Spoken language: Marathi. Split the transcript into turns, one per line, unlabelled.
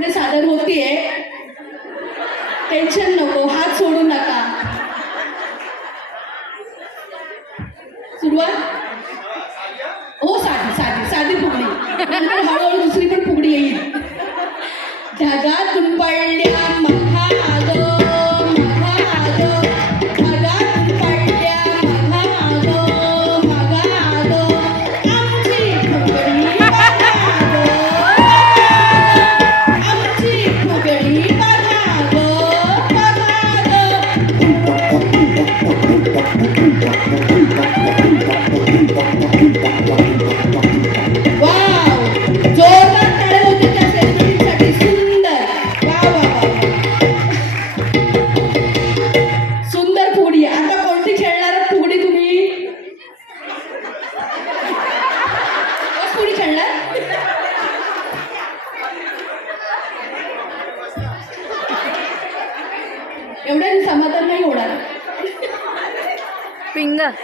पुढे सादर होतीये. टेन्शन नको हात सोडू नका. सुरुवात? हो साधी साधी साधी फुगडी. नंतर हळूहळू दुसरी पण फुगडी येईल. ढगातून पडल्या एवढ्या समाधान नाही होणार.
冰的。